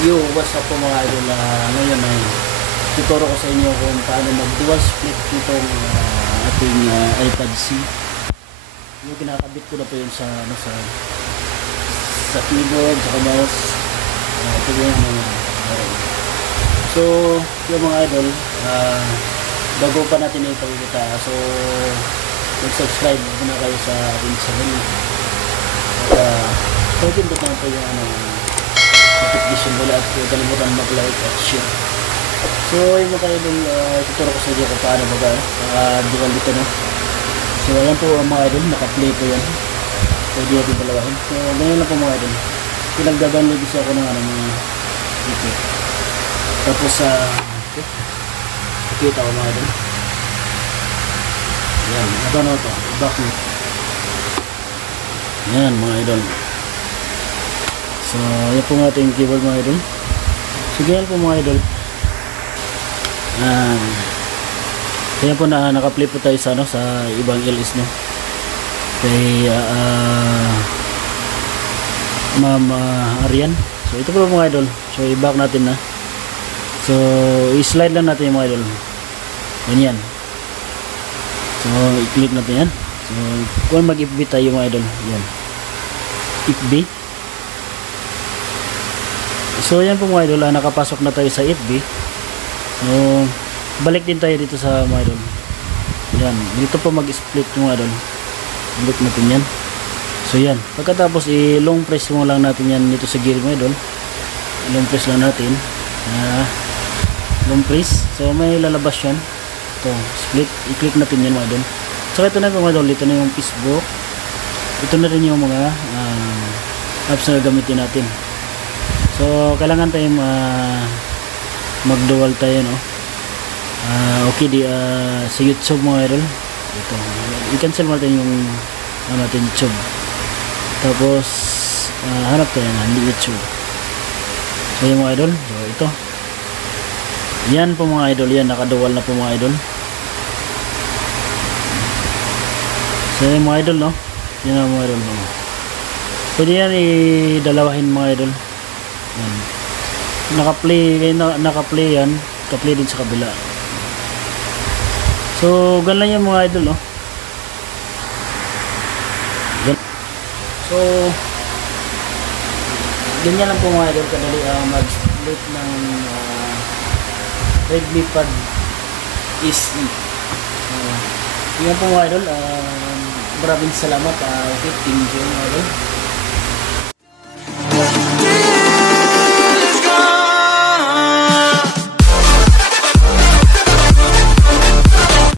Yo, what's up po mga idol? Ngayon ay tuturo ko sa inyo kung paano mag dual split nitong ating iPad C. Yung kinakabit ko na po yun sa keyboard, sa mouse. Ito yung so yung mga idol, bago pa natin ipakikita, so mag-subscribe muna kayo sa ating channel at pag-pindot naman po yung notification bell at huwag kalimutan mag-like at share. So yun mga idol, tuturo ko sa inyo kung paano baga dual dito, no? So ayan po mga idol, naka-play po yan, pwede natin dalawahin. So ganyan lang po mga idol, pinagdadownload ako ng mga dito, tapos nakita ko mga idol, yan, ano to, backlit yan mga idol. So yan po nga ating keyboard mga idol. So ganyan po mga idol, kaya po na naka-play po tayo sa sa ibang LS, no, kay Ma'am Arian. So ito po mga idol, so i-back natin na, so i-slide lang natin yung mga idol, ganyan. So i-click natin yan. So kung mag-FB tayo mga idol, yan, FB. So yan po mga idol, nakapasok na tayo sa FB. So balik din tayo dito sa mga idol, yan, dito po mag-split mga idol, balik natin yan. So yan, pagkatapos i-long press mo lang natin yan dito sa gear mga idol, long press lang natin, long press. So may lalabas yan, ito, split, i-click natin yan mga idol. So ito na po mga idol, ito na yung Facebook, ito na rin yung mga apps na gamitin natin. So kailangan tayong mag-dual tayo, no. Okay, sa YouTube mga idol, ito, i-cancel natin yung natin YouTube, tapos hanap tayo na hindi YouTube. So yung mga idol, so ito, yan po mga idol, yan naka-dual na po mga idol. So yung mga idol, no, yan ang mga idol, no. Pwede yan i-dalawahin mga idol. Yan, naka-play yan, naka-play din sa kabila. So ganun lang yung mga idol, no. So ganyan lang po mga idol kadali mag-split ng Redmi Pad SE. Yan po mga idol, maraming salamat, okay, thank you mga idol.